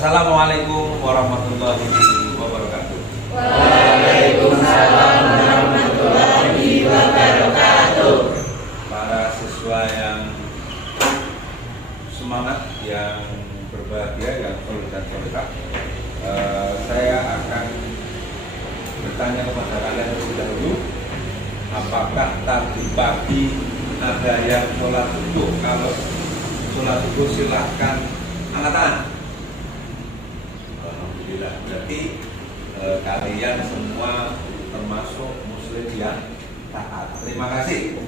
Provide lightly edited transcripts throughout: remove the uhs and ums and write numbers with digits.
Assalamualaikum warahmatullahi wabarakatuh. Waalaikumsalam warahmatullahi wabarakatuh. Para siswa yang semangat, yang berbahagia, yang solid dan solehah, saya akan bertanya kepada kalian terlebih dahulu, apakah tadi pagi ada yang sholat subuh? Kalau sholat subuh silahkan angkat tangan. Alhamdulillah, berarti kalian semua termasuk muslim yang taat. Terima kasih.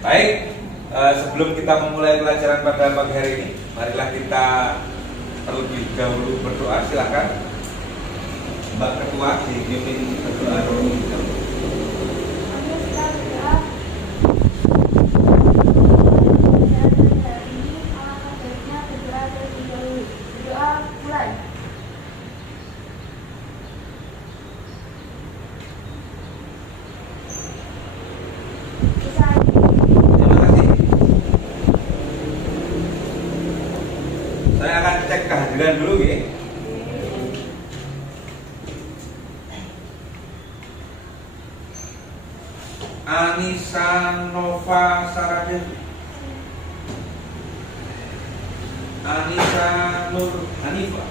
Baik, sebelum kita memulai pelajaran pada pagi hari ini, marilah kita terlebih dahulu berdoa. Silakan Mbak Ketua dipimpin berdoa dulu. Saya akan cek kehadiran dulu ya. Anissa Nova Saradewi, Anissa Nur Hanifah,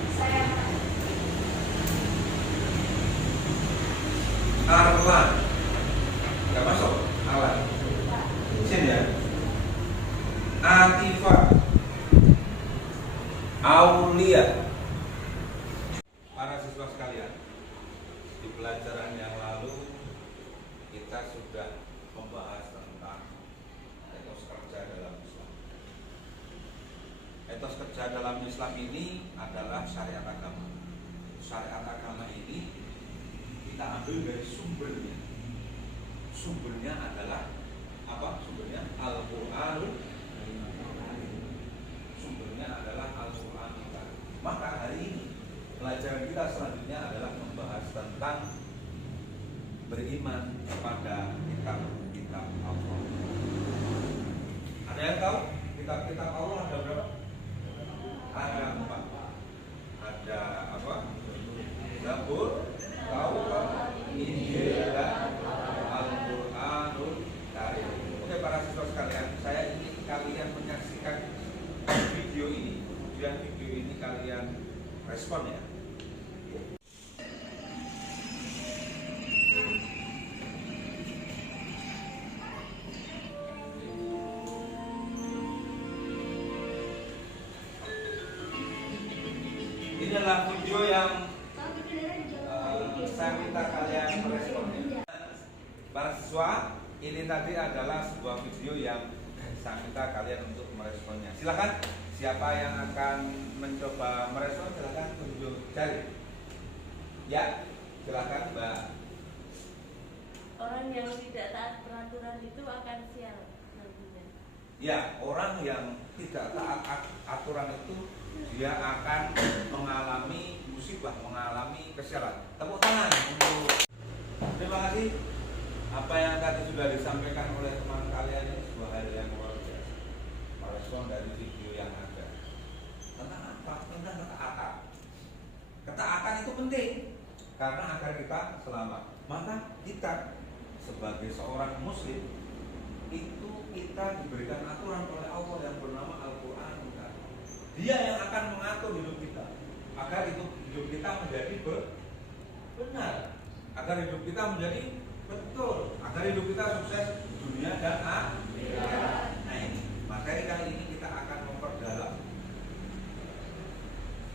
Arlan, nggak masuk, Arlan, izin ya. Atifah, Aulia. Para siswa sekalian, di pelajaran yang lalu kita sudah membahas tentang etos kerja dalam Islam. Etos kerja dalam Islam ini adalah syariat agama. Syariat agama ini kita ambil dari sumbernya. Sumbernya adalah apa? Sumbernya Al-Qur'anul. Sumbernya adalah Al-Qur'an. Maka hari ini pelajaran kita selanjutnya adalah membahas tentang beriman kepada kitab-kitab Allah. Ada yang tahu kitab-kitab Allah ada berapa? Ada 4. Ada apa? Zabur, Taurat, Injil, dan Al-Qur'anul Karim. Oke, para siswa sekalian, saya ingin kalian menyaksikan video ini. Kemudian video ini kalian respon ya. Ini adalah video yang saya minta kalian meresponnya. Para siswa, ini tadi adalah sebuah video yang saya minta kalian untuk meresponnya. Silakan, siapa yang akan mencoba merespon, silakan tunjuk jari. Ya, silakan Mbak. Orang yang tidak taat peraturan itu akan sial nantinya. Ya, orang yang tidak taat aturan itu dia akan mengalami musibah, mengalami kesialan. Tepuk tangan untuk. Terima kasih. Apa yang tadi sudah disampaikan oleh teman kalian ini sebuah hal yang luar biasa. Merespon dari video yang ada. Tentang apa? Tentang ketaatan. Ketaatan itu penting karena agar kita selamat. Maka kita sebagai seorang muslim itu kita diberikan aturan oleh Allah yang bernama Al-Qur'an. Dia yang akan mengatur hidup kita agar hidup kita menjadi benar, agar hidup kita menjadi betul, agar hidup kita sukses di dunia dan akhirat. Nah ini, materi kali ini kita akan memperdalam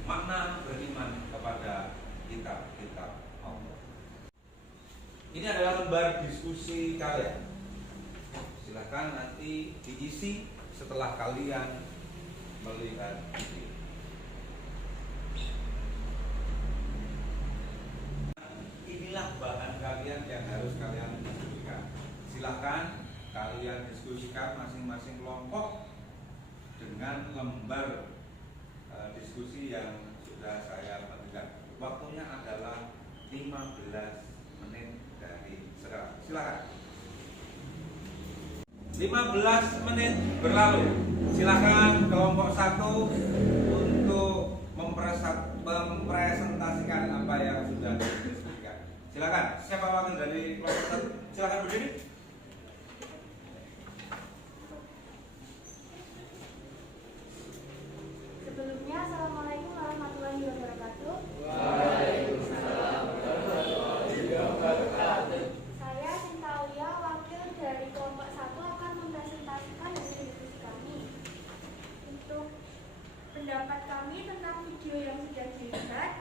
makna beriman kepada kitab-kitab Allah. Ini adalah lembar diskusi kalian. Silahkan nanti diisi setelah kalian melihat video. Inilah bahan kalian yang harus kalian diskusikan. Silahkan kalian diskusikan masing-masing kelompok dengan lembar diskusi yang sudah saya berikan. Waktunya adalah 15 menit dari sekarang. Silakan. 15 menit berlalu. Silakan kelompok 1 untuk mempresentasikan apa yang sudah didiskusikan. Silakan, siapa wakil dari kelompok satu? Silakan berdiri. Sebelumnya, Assalamualaikum warahmatullahi wabarakatuh. Waalaikumsalam warahmatullahi wabarakatuh. Saya Sinta Aulia, wakil dari kelompok 1 akan mempresentasikan hasil diskusi kami. Untuk pendapat kami tentang video yang sudah dilihat,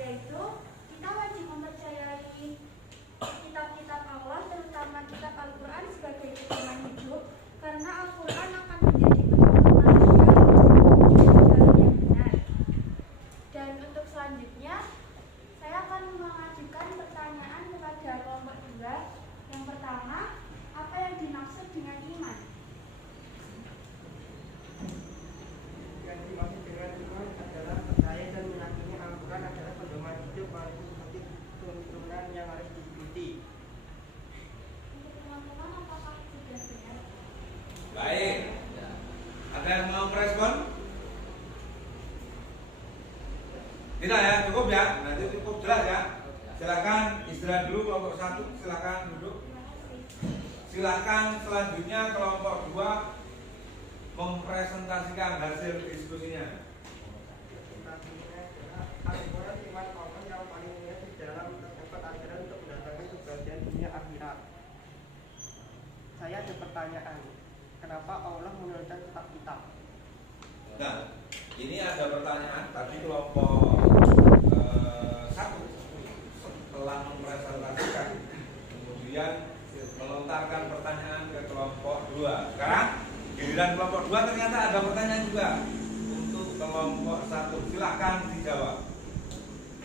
yaitu kita wajib mempercayai kitab-kitab Allah, terutama kitab Al-Quran sebagai pedoman hidup, karena Al-Quran akan menjadi pedoman manusia menuju jalan yang benar. Dan untuk selanjutnya, saya akan mengajukan pertanyaan kepada kelompok 2. Yang pertama, apa yang dimaksud dengan iman? Yang dimaksud dengan iman adalah percaya dan meyakini Al-Quran adalah pedoman hidup manusia seperti tuntunan yang harus diikuti. Untuk teman-teman, apakah sudah benar? Baik. Ada yang mau merespon? Tidak ya, cukup ya. Nanti cukup jelas ya. Silakan istirahat dulu kelompok 1. Silakan duduk. Terima kasih. Silakan selanjutnya kelompok 2 mempresentasikan hasil diskusinya. Artinya adalah Al-Quran firman Allah yang paling mulia di dalam terdapat ajaran untuk mendatangkan kebahagiaan dunia akhirat. Saya ada pertanyaan, kenapa Allah menurunkan kitab-kitab? Nah, ini ada pertanyaan tadi kelompok 1 setelah mempresentasikan, kemudian melontarkan pertanyaan ke kelompok 2. Sekarang giliran kelompok 2 ternyata ada pertanyaan juga untuk kelompok 1. Silakan dijawab.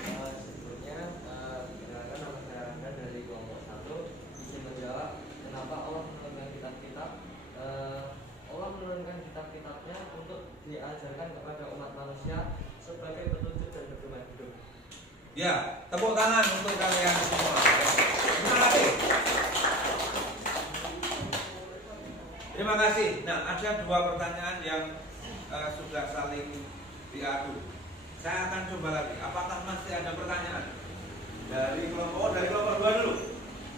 Sebelumnya silakan nama saya Rangga dari kelompok 1 izin menjawab kenapa Allah menurunkan kitab-kitab. Allah menurunkan kitab-kitabnya untuk diajarkan kepada umat manusia sebagai petunjuk dan pedoman hidup. Ya, tepuk tangan untuk kalian semua. Terima kasih. Terima kasih. Nah, ada 2 pertanyaan yang sudah saling diadu. Saya akan coba lagi. Apakah masih ada pertanyaan dari kelompok 2 dulu?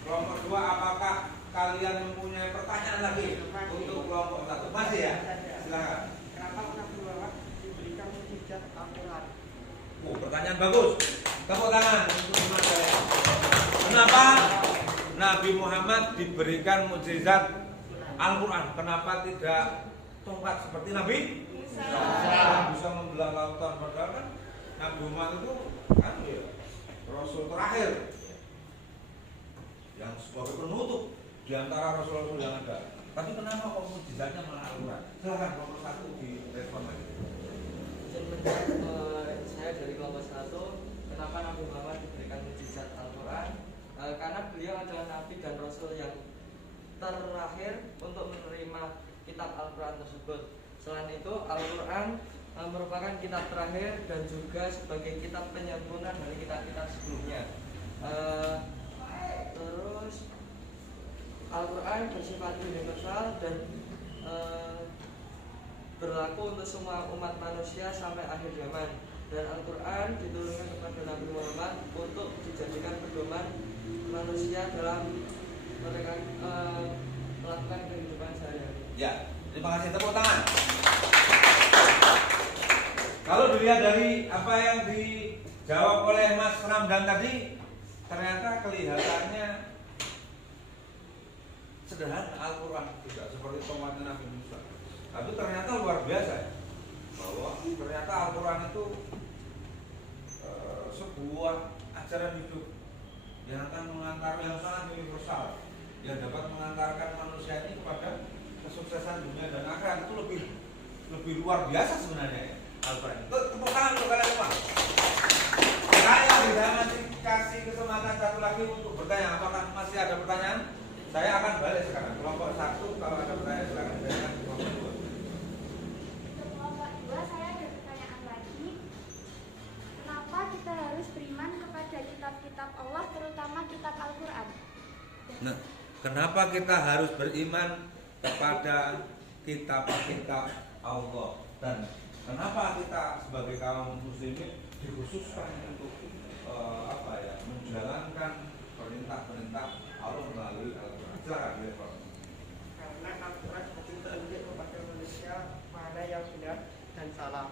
Kelompok 2, apakah kalian mempunyai pertanyaan lagi untuk kelompok 1? Masih ya? Silakan. Kenapa Nabi Muhammad diberikan mukjizat Al-Quran? Oh, pertanyaan bagus. Tepuk tangan untuk teman saya. Kenapa Nabi Muhammad diberikan mukjizat Al-Quran? Kenapa tidak tongkat seperti Nabi Musa? Bisa membelah lautan. Padahal kan Nabi Muhammad itu kan ya, Rasul terakhir yang sebagai penutup di antara Rasul-Rasul yang ada. Tapi kenapa kok mukjizatnya malah Al-Quran? Silahkan kelompok 1 direspon lagi. Izin menjawab saya dari kelompok 1 kenapa Nabi Muhammad diberikan mukjizat Al-Quran. Karena beliau adalah Nabi dan Rasul yang terakhir untuk menerima kitab Al-Quran tersebut. Selain itu, Al-Quran merupakan kitab terakhir dan juga sebagai kitab penyempurna dari kitab-kitab sebelumnya. Terus Al-Quran bersifat universal dan berlaku untuk semua umat manusia sampai akhir zaman. Dan Al-Quran diturunkan kepada Nabi Muhammad untuk dijadikan pedoman manusia dalam mereka melakukan kehidupan sehari-hari. Ya, terima kasih. Tepuk tangan. Kalau dilihat dari apa yang dijawab oleh Mas Ramdan tadi, ternyata kelihatannya sederhana. Al-Quran tidak seperti tomatnya Nabi Musa. Tapi ternyata luar biasa ya, bahwa ternyata Al-Quran itu sebuah ajaran hidup yang akan mengantar, yang sangat universal, yang dapat mengantarkan manusia ini kepada kesuksesan dunia dan akhirat. Itu lebih luar biasa sebenarnya ya, Al-Quran. Tepuk tangan untuk kalian semua. Saya masih kasih kesempatan 1 lagi untuk bertanya. Apakah masih ada pertanyaan? Saya akan balik sekarang. Kelompok 1 kalau ada pertanyaan silakan ditanyakan ke kelompok 2. Untuk kelompok 2, saya ada pertanyaan lagi. Kenapa kita harus beriman kepada kitab-kitab Allah, terutama kitab Al-Quran? Nah, kenapa kita harus beriman kepada kitab-kitab Allah, dan kenapa kita sebagai kaum muslimin dikhususkan untuk menjalankan perintah-perintah Allah melalui Al-Quran. Silakan Pak. Karena Al-Quran sebagai petunjuk kepada manusia mana yang benar dan salah.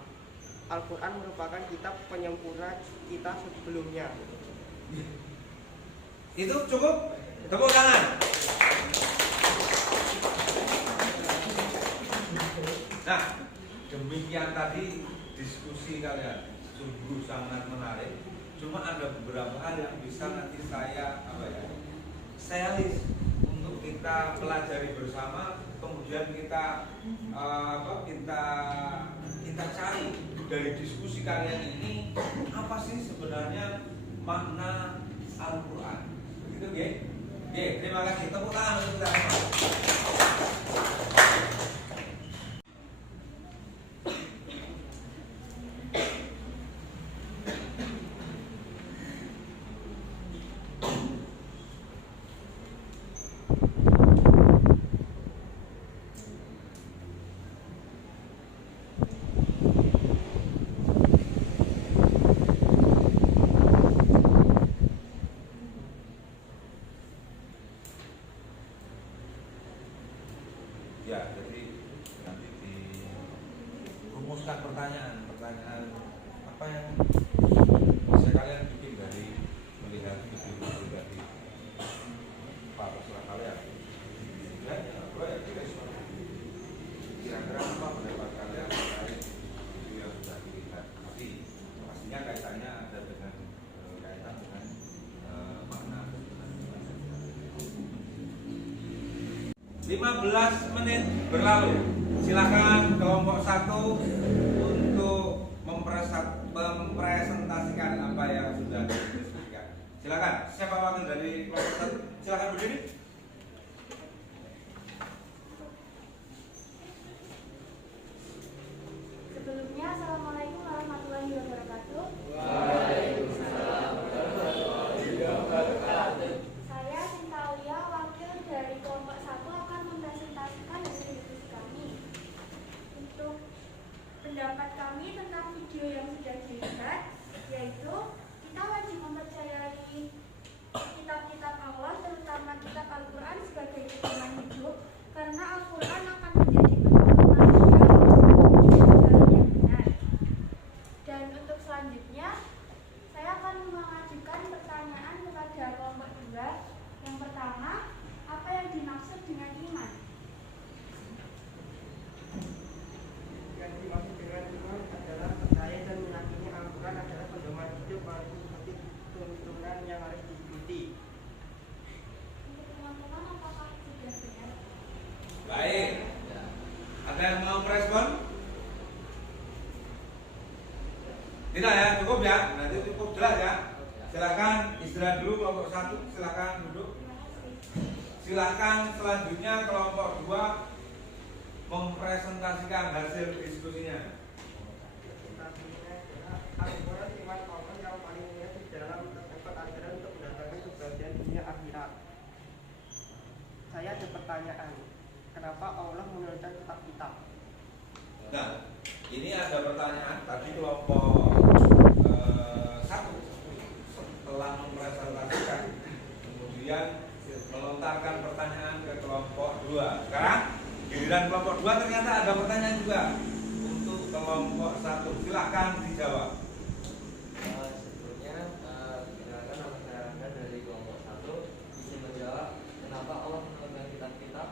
Al-Quran merupakan kitab penyempurna kita sebelumnya. Itu cukup? Tepuk tangan. Nah, demikian tadi diskusi kalian sungguh sangat menarik. Cuma ada beberapa hal yang bisa nanti saya list untuk kita pelajari bersama, kemudian kita kita cari dari diskusi kalian ini apa sih sebenarnya makna Al-Quran. Begitu, Ge? Oke, terima kasih. Tepuk tangan untuk kita semua. Ya, jadi nanti dirumuskan pertanyaan apa yang bisa kalian bikin dari melihat video dari Pak peserta kalian. Ya, kira-kira apa pendapat kalian terkait video yang sudah dilihat? Tapi pastinya kaitannya ada dengan kaitan dengan makna. 15 menit berlalu. Silakan kelompok 1 untuk mempresentasikan apa yang sudah didiskusikan. Silakan. Siapa wakil dari kelompok 1? Silakan berdiri. Sebelumnya, Assalamualaikum warahmatullahi wabarakatuh. Waalaikumsalam warahmatullahi wabarakatuh. Saya Sinta Aulia, wakil dari kelompok 1 akan mempresentasikan hasil diskusi kami. Untuk pendapat kami tentang video yang sudah dilihat, yaitu kita wajib mempercayai kitab-kitab Allah, terutama kitab Al-Quran sebagai pedoman hidup, karena Al-Quran akan menjadi pedoman manusia menuju jalan yang benar. Dan untuk selanjutnya, saya akan mengajukan pertanyaan kepada kelompok 2. Yang pertama, apa yang dimaksud dengan iman? Yang dimaksud dengan iman adalah percaya dan meyakini Al-Quran adalah pedoman hidup manusia seperti tuntunan yang harus diikuti. Untuk teman-teman, apakah sudah benar? Baik. Ada yang mau merespon? Tidak ya, cukup ya. Nanti cukup jelas ya. Silakan istirahat dulu kelompok 1. Silakan duduk. Terima kasih. Silakan selanjutnya kelompok 2 mempresentasikan hasil diskusinya. Presentasinya adalah Al-Quran firman Allah yang paling mulia di dalam terdapat ajaran untuk mendatangkan kebahagiaan dunia akhirat. Saya ada pertanyaan, kenapa Allah menurunkan kitab-kitab? Nah, ini ada pertanyaan tadi kelompok 1 setelah mempresentasikan, kemudian melontarkan pertanyaan ke kelompok 2. Sekarang giliran kelompok 2 ternyata ada pertanyaan juga untuk kelompok 1. Silahkan dijawab. Sebelumnya, perkenalkan nama saya Rangga dari kelompok 1. Izin menjawab, kenapa Allah menurunkan kitab-kitab?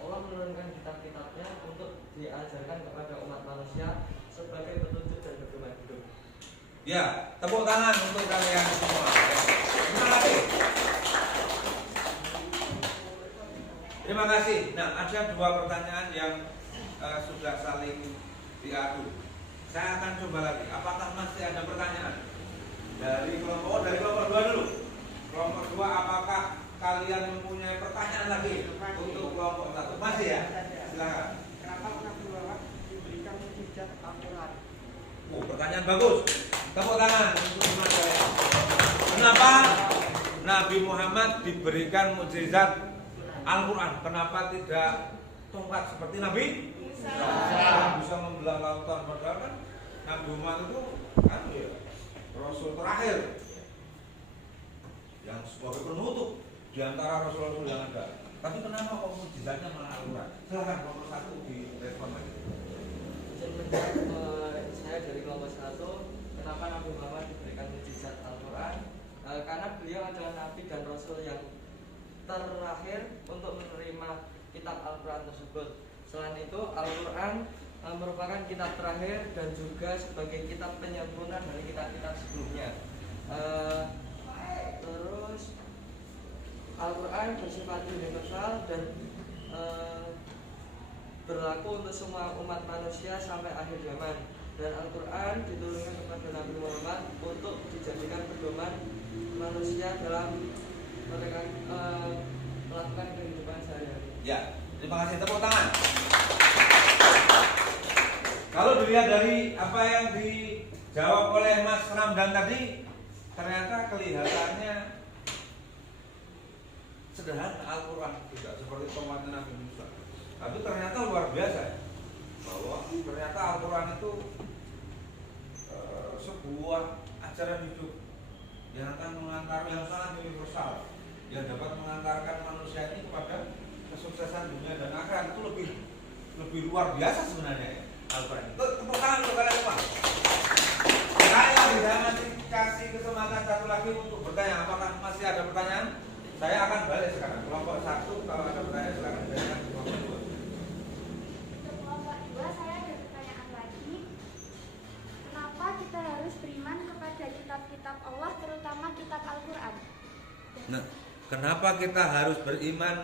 Allah menurunkan kitab-kitabnya untuk diajarkan kepada umat manusia sebagai petunjuk dan pedoman hidup. Ya, tepuk tangan untuk kalian semua. Terima kasih. Terima kasih. Nah, ada 2 pertanyaan yang sudah saling diadu. Saya akan coba lagi. Apakah masih ada pertanyaan dari kelompok 2 dulu? Kelompok 2, apakah kalian mempunyai pertanyaan lagi untuk kelompok 1? Masih ya? Silakan. Kenapa Nabi Muhammad diberikan mukjizat Al-Quran? Pertanyaan bagus. Tepuk tangan untuk teman saya. Kenapa Nabi Muhammad diberikan mukjizat Al-Quran? Kenapa tidak tongkat seperti Nabi Musa yang bisa membelah lautan? Padahal kan Nabi Muhammad itu kan ya Rasul terakhir yang sebagai penutup di antara Rasul-Rasul yang ada. Tapi kenapa kok mukjizatnya malah Al-Quran? Silahkan nomor 1 di respon lagi. Izin menjawab, saya dari kelompok 1. Kenapa Nabi Muhammad diberikan mukjizat Al-Quran? Karena beliau adalah Nabi dan Rasul yang terakhir untuk menerima kitab Al-Quran tersebut. Selain itu, Al-Quran merupakan kitab terakhir dan juga sebagai kitab penyempurna dari kitab-kitab sebelumnya. Terus Al-Quran bersifat universal dan berlaku untuk semua umat manusia sampai akhir zaman. Dan Al-Quran diturunkan kepada Nabi Muhammad untuk dijadikan pedoman manusia dalam mereka melakukan kehidupan sehari-hari. Ya, terima kasih, tepuk tangan. Kalau dilihat dari apa yang dijawab oleh Mas Ramdan tadi, ternyata kelihatannya sederhana. Al-Quran tidak seperti pemahaman Nabi Musa, tapi ternyata luar biasa ya, bahwa ternyata Al-Quran itu sebuah ajaran hidup yang akan mengantar, yang sangat universal, yang dapat mengantarkan manusia ini kepada kesuksesan dunia dan akhirat. Itu lebih luar biasa sebenarnya Al-Quran. Itu tepuk tangan untuk kalian semua. Saya tidak nanti kasih kesempatan satu lagi untuk bertanya. Apakah masih ada pertanyaan? Saya akan balik sekarang. Kelompok 1 kalau ada pertanyaan silakan ditanyakan di kelompok 2. Untuk kelompok 2 saya ada pertanyaan lagi. Kenapa kita harus beriman kepada kitab-kitab Allah, terutama kitab Al-Quran? Nah, kenapa kita harus beriman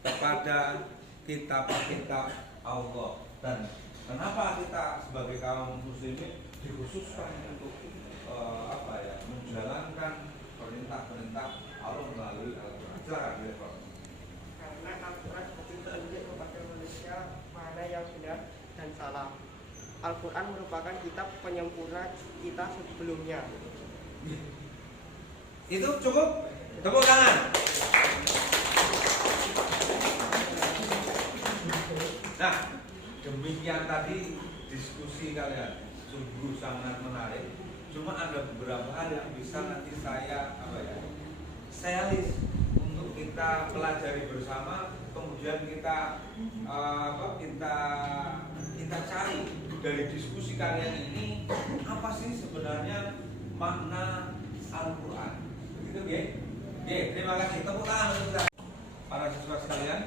kepada kitab-kitab Allah, dan kenapa kita sebagai kaum muslimin dikhususkan untuk menjalankan perintah-perintah Allah melalui Al-Quran? Silakan direktur. Karena Al-Quran sebagai petunjuk kepada manusia mana yang benar dan salah. Al-Quran merupakan kitab penyempurna kita sebelumnya. Itu cukup? Tepuk tangan. Nah, demikian tadi diskusi kalian sungguh sangat menarik. Cuma ada beberapa hal yang bisa nanti saya list untuk kita pelajari bersama, kemudian kita kita cari dari diskusi kalian ini apa sih sebenarnya makna Al-Quran. Begitu ya? Oke, terima kasih. Tepuk tangan untuk kita. Para siswa sekalian,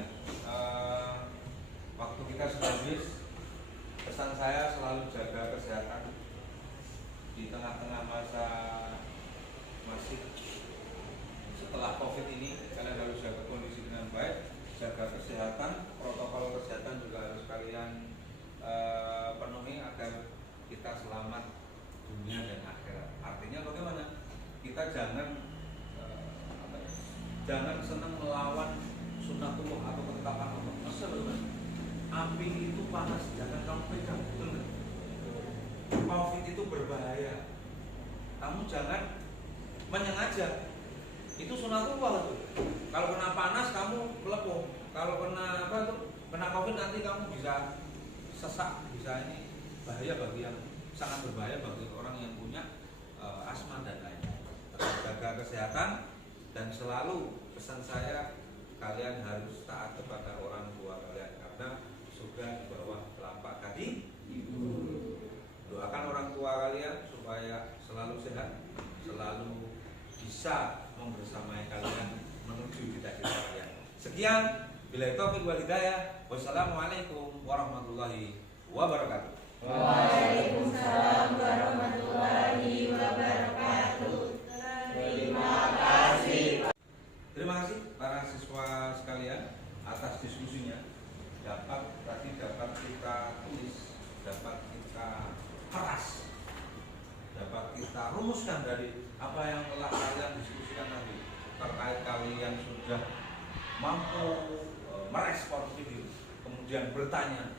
waktu kita sudah habis. Pesan saya selalu jaga kesehatan di tengah-tengah masa masih setelah COVID ini. Kalian harus jaga kondisi dengan baik, jaga kesehatan, protokol kesehatan juga harus kalian penuhi agar kita selamat dunia dan akhirat. Artinya bagaimana? Kita jangan senang melawan sunnatullah atau ketetapan Allah. Maksudnya api itu panas, jangan kamu pegang, betul nggak? COVID itu berbahaya, kamu jangan menyengaja. Itu sunnatullah itu. Kalau kena panas kamu melepuh, kalau kena COVID nanti kamu bisa sesak, bisa ini bahaya bagi yang sangat berbahaya bagi orang yang punya asma dan lain-lain. Jaga kesehatan dan selalu pesan saya, kalian harus taat kepada orang tua kalian karena surga di bawah telapak kaki ibu. Doakan orang tua kalian supaya selalu sehat, selalu bisa membersamai kalian menuju cita-cita kalian. Sekian, billahi taufiq wal hidayah. Wassalamualaikum warahmatullahi wabarakatuh. Waalaikumsalam warahmatullahi wabarakatuh. Terima kasih. Terima kasih para siswa sekalian atas diskusinya. Dapat kita tulis, dapat kita keras, dapat kita rumuskan dari apa yang telah kalian diskusikan tadi terkait kalian sudah mampu merespon video, kemudian bertanya,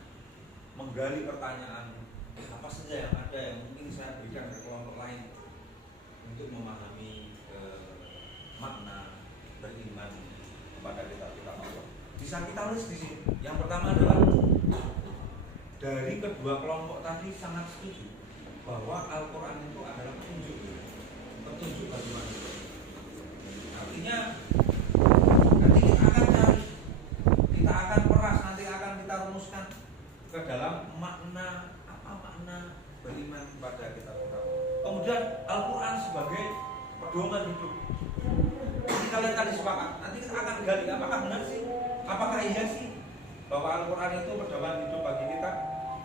menggali pertanyaan apa saja yang ada yang mungkin saya berikan ke kelompok lain untuk memahami makna beriman kepada kitab-kitab Allah. Bisa kita tulis di sini. Yang pertama adalah dari kedua kelompok tadi sangat setuju bahwa Al-Quran itu adalah petunjuk bagi manusia. Artinya nanti kita akan cari, kita akan peras, nanti akan kita rumuskan ke dalam makna beriman kepada kitab Allah. Kemudian Al-Quran sebagai pedoman hidup. Nanti kalian tadi sepakat, nanti kita akan gali apakah benar sih, apakah iya sih bahwa Al-Quran itu pedoman hidup bagi kita.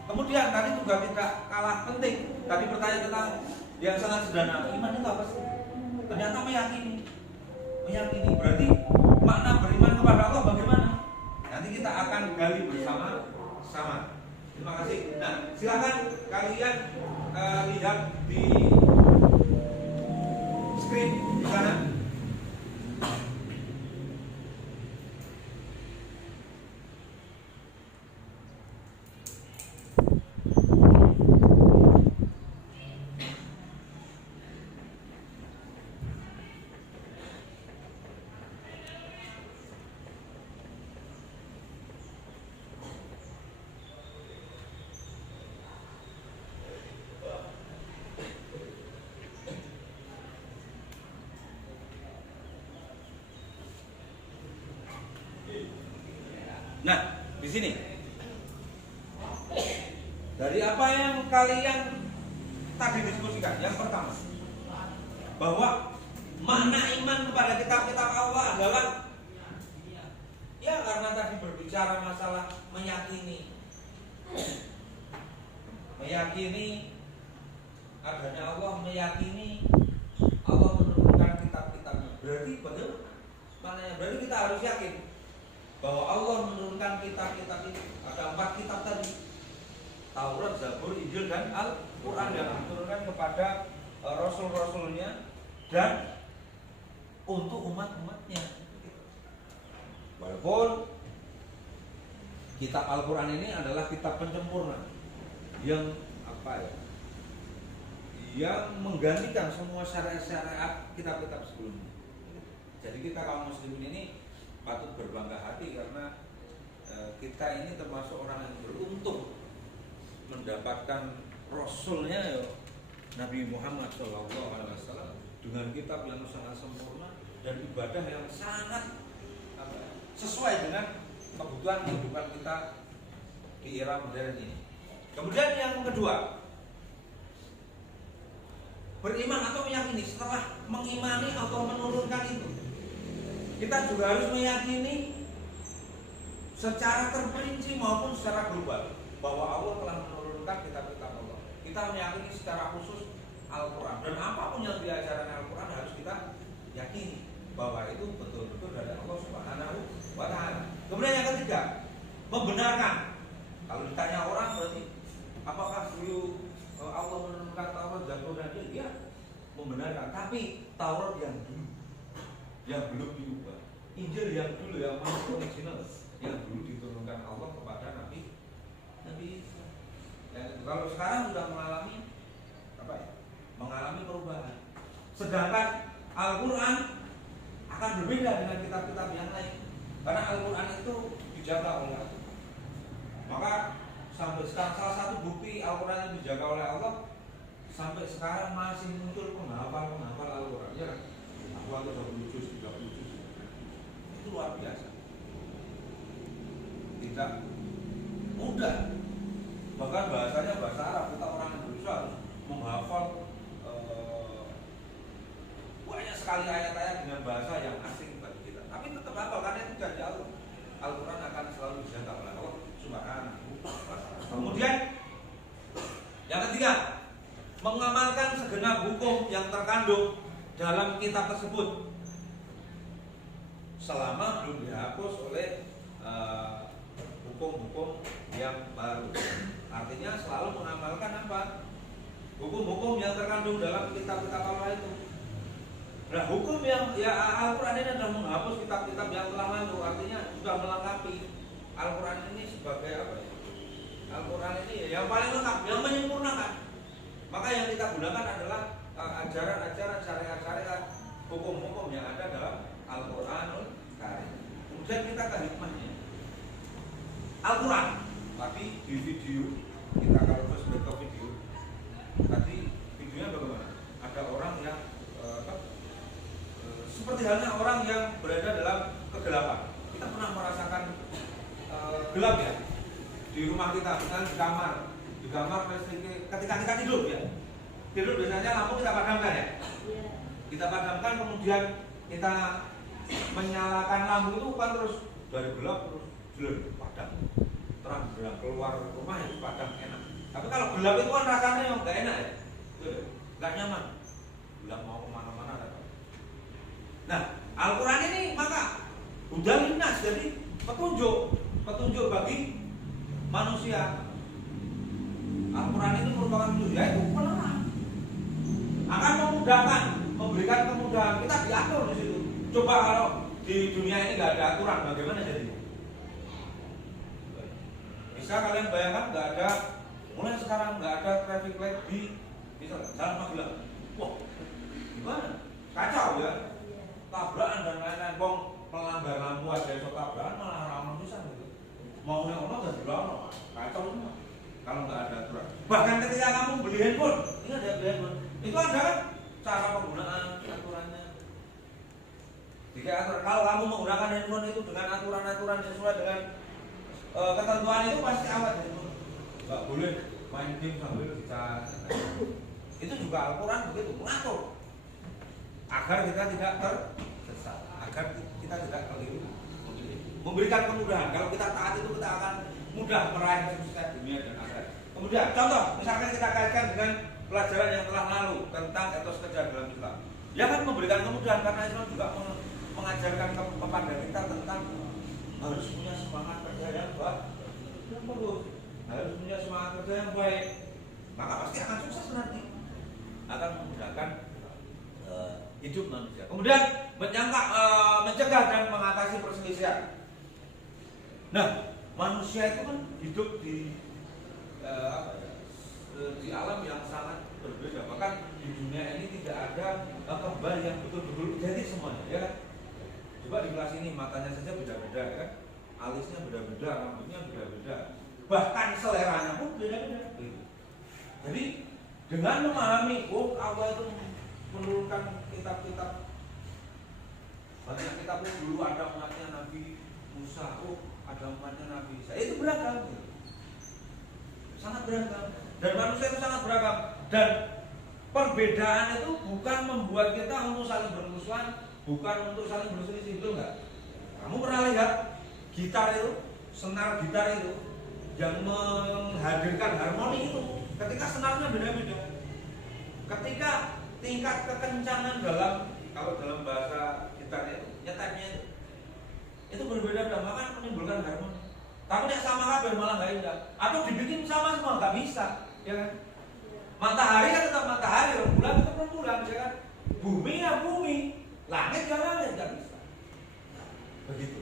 Kemudian tadi juga tidak kalah penting, tadi bertanya tentang yang sangat sederhana, iman itu apa sih? Ternyata meyakini, berarti makna beriman kepada Allah bagaimana? Nanti kita akan gali bersama-sama. Terima kasih. Nah, silakan kalian lihat di screen di sana. Nah, di sini dari apa yang kalian tadi diskusikan, yang pertama bahwa makna iman kepada kitab-kitab Allah adalah ya karena tadi berbicara masalah meyakini adanya Allah, meyakini Allah menurunkan kitab-kitabnya. Berarti bagaimana? Maknanya berarti kita harus yakin bahwa Allah menurunkan kitab-kitab itu. Ada 4 kitab tadi, Taurat, Zabur, Injil, dan Al-Quran yang diturunkan kepada rasul-rasulnya dan untuk umat-umatnya. Walaupun kitab Al-Quran ini adalah kitab penyempurna yang yang menggantikan semua syariat-syariat kitab-kitab sebelumnya. Jadi kita kaum muslimin ini patut berbangga hati karena kita ini termasuk orang yang beruntung mendapatkan Rasulnya Nabi Muhammad SAW dengan kitab yang sangat sempurna dan ibadah yang sangat sesuai dengan kebutuhan kehidupan kita di era modern ini. Kemudian yang kedua, beriman atau meyakini. Setelah mengimani atau menurunkan itu, kita juga harus meyakini secara terperinci maupun secara global bahwa Allah telah menurunkan kitab-kitab Allah. Kita meyakini secara khusus Al-Quran, dan apapun yang diajarkan Al-Quran harus kita yakini bahwa itu betul-betul dari Allah Subhanahu wa Ta'ala. Kemudian yang ketiga, membenarkan. Kalau ditanya orang berarti apakah dulu Allah menurunkan Taurat, Zabur, dan Injil? Ya, membenarkan. Tapi Taurat yang dulu, yang belum diubah, Injil yang dulu, yang masih original, yang dulu diturunkan Allah kepada Nabi Isa. Kalau sekarang sudah mengalami perubahan. Sedangkan Al-Quran akan berbeda dengan kitab-kitab yang lain, karena Al-Quran itu dijaga oleh Allah. Maka sampai sekarang salah satu bukti Al-Quran yang dijaga oleh Allah, sampai sekarang masih muncul penghafal Al-Quran. Ya kan? Aku 20 juz, 30 juz. Itu luar biasa. Tidak mudah. Bahkan bahasanya bahasa Arab, kita orang Indonesia harus menghafal banyak sekali ayat-ayat dengan bahasa yang asing bagi kita. Tapi tetap hafal karena itu janji Allah. Al-Quran akan selalu dijaga oleh Allah Subhanahu wa Ta'ala. Kemudian yang ketiga, mengamalkan segenap hukum yang terkandung dalam kitab tersebut selama belum dihapus oleh hukum-hukum yang baru. Artinya selalu mengamalkan apa? Hukum-hukum yang terkandung dalam kitab-kitab Allah itu. Nah, hukum yang Al-Quran ini adalah menghapus kitab-kitab yang telah lalu. Artinya sudah melengkapi. Al-Quran ini sebagai apa? Al-Quran ini yang paling lengkap, yang menyempurnakan. Maka yang kita gunakan adalah ajaran-ajaran, syariat-syariat, hukum-hukum yang ada dalam Al-Quranul Karim. Kemudian kita ke hikmahnya. Al-Quran, tapi di video kita kalau flashback ke video tadi dunia bagaimana? Ada orang yang seperti halnya orang yang berada dalam kegelapan. Kita pernah merasakan gelap ya di rumah kita, misalnya di kamar ketika kita tidur ya. Tidur biasanya lampu kita padamkan ya. Kita padamkan, kemudian kita menyalakan lampu itu kan terus dari gelap terus jelas padam, terang benderang keluar rumah ya padam enak. Tapi kalau gelap itu kan rasanya nggak enak ya, nggak nyaman. Gelap mau kemana-mana ada. Nah, Al-Quran ini maka udah lintas, jadi petunjuk bagi manusia. Al-Quran itu merupakan petunjuk, yaitu penerang, akan memudahkan, memberikan kemudahan. Kita diatur di situ. Coba kalau di dunia ini nggak ada aturan, bagaimana jadi? Bisa kalian bayangkan nggak ada, mulai sekarang nggak ada traffic light di misalnya Jalan Magelang. Wah, gimana? Kacau ya. Tabrakan dan lain-lain, melanggar lampu aja iso tabrakan malah ramah bisa gitu. Mau yang ono dan dilono, kacau semua. Kalau nggak ada aturan. Bahkan ketika kamu beli handphone, ini ada beli handphone, itu ada kan cara penggunaan aturannya. Jika aturan, kalau kamu menggunakan handphone itu dengan aturan-aturan sesuai dengan ketentuan itu pasti awet handphone. Nggak boleh main game sambil dicas. Itu juga Al-Quran begitu mengatur agar kita tidak tersesat, agar kita tidak keliru, memberikan kemudahan. Kalau kita taat itu kita akan mudah meraih sukses dunia dan akhirat. Kemudian contoh, misalkan kita kaitkan dengan pelajaran yang telah lalu tentang etos kerja dalam Islam. Ya kan memberikan kemudahan karena Islam juga mengajarkan kepada kita tentang harus punya semangat kerja yang baik, harus punya semangat kerja yang baik, maka pasti akan sukses nanti, akan memudahkan hidup manusia. Kemudian mencegah dan mengatasi perselisihan. Nah, manusia itu kan hidup di alam yang sangat berbeda. Bahkan di dunia ini tidak ada kembar yang betul-betul identik semuanya, ya kan? Coba di kelas ini matanya saja beda-beda, ya kan? Alisnya beda-beda, rambutnya beda-beda, bahkan seleranya pun beda-beda. Jadi dengan memahami, Allah itu menurunkan kitab-kitab, banyak kitab dulu ada umatnya Nabi Musa, ada umatnya Nabi Isa, itu beragam, sangat beragam, dan manusia itu sangat beragam, dan perbedaan itu bukan membuat kita untuk saling bermusuhan, bukan untuk saling berselisih, betul nggak? Kamu pernah lihat gitar itu, senar gitar itu yang menghadirkan harmoni itu, ketika senarnya beda-beda, ketika tingkat kekencangan kalau dalam bahasa gitar itu, nyetetnya itu berbeda-beda, maka menimbulkan harmoni. Tapi yang sama kabel malah nggak indah, atau dibikin sama semua nggak bisa, ya kan? Matahari kan tetap matahari, bulan tetap bulan, ya kan? Bumi ya bumi, langit ya langit, nggak bisa. Begitu.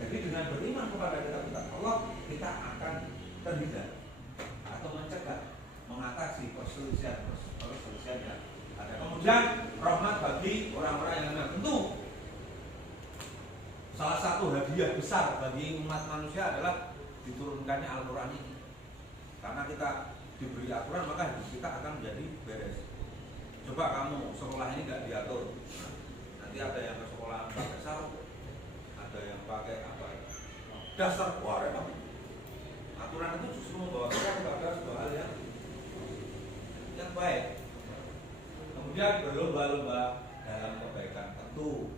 Jadi dengan beriman kepada kitab-kitab Allah, kita akan terhindar atau mencegah, mengatasi perselisihan yang ada. Kemudian rahmat bagi orang-orang yang benar. Tentu salah satu hadiah besar bagi umat manusia adalah diturunkannya Al-Quran ini. Karena kita diberi aturan, maka hidup kita akan menjadi beres. Coba kamu sekolah ini nggak diatur, nanti ada yang ke sekolah pakai sarung, ada yang pakai apa? Dasar keluar. Aturan itu justru membawa kita kepada sebuah hal yang baik. Kemudian berlomba-lomba dalam kebaikan. Tentu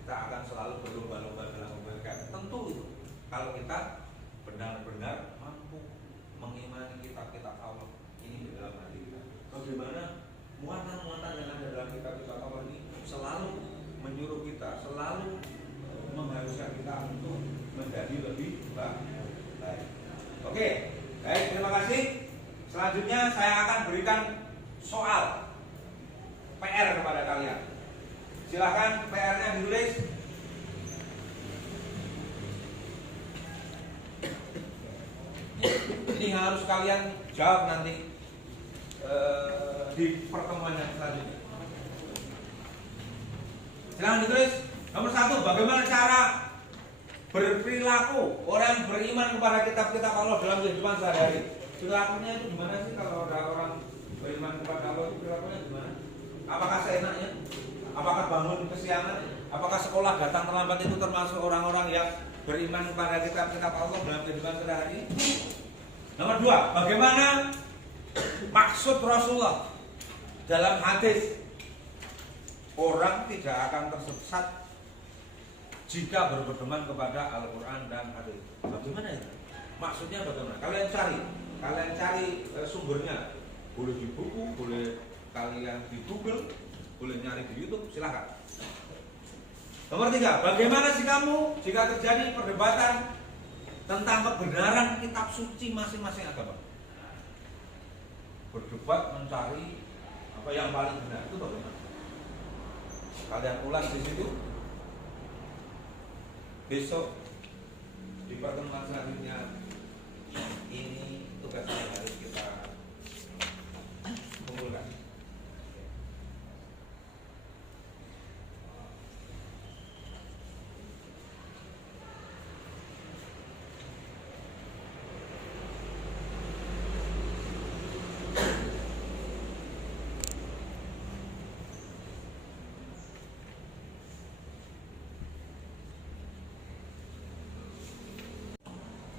kita akan selalu berlomba-lomba dalam kebaikan. Tentu itu kalau kita benar-benar mampu mengimani kitab-kitab Allah ini di dalam hati kita. Bagaimana muatan-muatan yang ada dalam kitab-kitab Allah ini selalu menyuruh kita, selalu mengharuskan kita untuk menjadi lebih baik. Oke, baik, terima kasih. Selanjutnya saya akan berikan soal PR kepada kalian. Silakan PR-nya ditulis. Ini harus kalian jawab nanti di pertemuan yang selanjutnya. Silakan ditulis. Nomor 1, bagaimana cara berperilaku orang beriman kepada kitab-kitab Allah dalam kehidupan sehari-hari? Perilakunya itu gimana sih kalau ada orang Beriman kepada Allah itu perilakunya gimana? Apakah seenaknya? Apakah bangun kesiangan? Apakah sekolah datang terlambat itu termasuk orang-orang yang beriman kepada kitab-kitab Allah dalam kehidupan sehari-hari? Nomor 2, bagaimana maksud Rasulullah dalam hadis orang tidak akan tersesat jika berpedoman kepada Al-Quran dan hadis. Bagaimana itu? Maksudnya bagaimana? Kalian cari sumbernya. Boleh di buku, boleh kalian di Google, boleh nyari di YouTube, silakan. Nomor 3, bagaimana sih kamu jika terjadi perdebatan tentang kebenaran kitab suci masing-masing agama? Berdebat mencari apa yang paling benar itu bagaimana? Kalian ulas di situ. Besok di pertemuan selanjutnya ini tugas yang harus kita kumpulkan.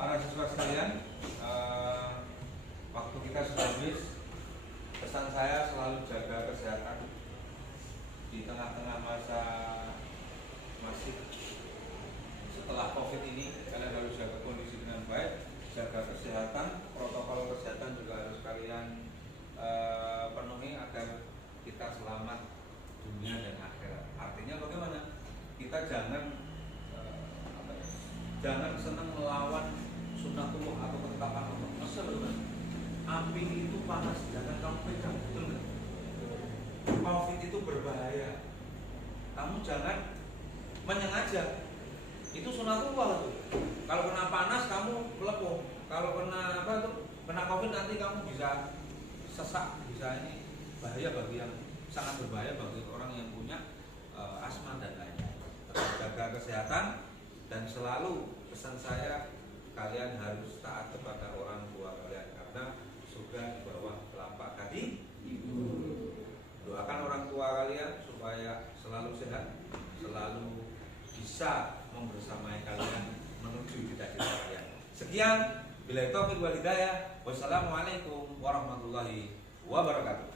Para siswa sekalian, waktu kita sudah habis. Pesan saya selalu jaga kesehatan di tengah-tengah masa masih setelah COVID ini. Kalian harus jaga kondisi dengan baik, jaga kesehatan, protokol kesehatan juga harus kalian penuhi agar kita selamat dunia dan akhirat. Artinya bagaimana? Kita jangan senang melawan sunnatullah atau ketetapan Allah. Masa api itu panas, jangan kamu pegang, betul nggak? COVID itu berbahaya. Kamu jangan menyengaja. Itu sunnatullah tuh. Kalau kena panas kamu melepuh. Kalau kena apa tuh? Kena COVID nanti kamu bisa sesak, bisa ini bahaya bagi yang sangat berbahaya bagi orang yang punya asma dan lain-lain. Tetap jaga kesehatan dan selalu pesan saya, kalian harus taat kepada orang tua kalian karena surga di bawah telapak kaki ibu. Doakan orang tua kalian supaya selalu sehat, selalu bisa membersamai kalian menuju cita-cita kalian. Sekian, billahi taufiq wal hidayah. Wassalamualaikum warahmatullahi wabarakatuh.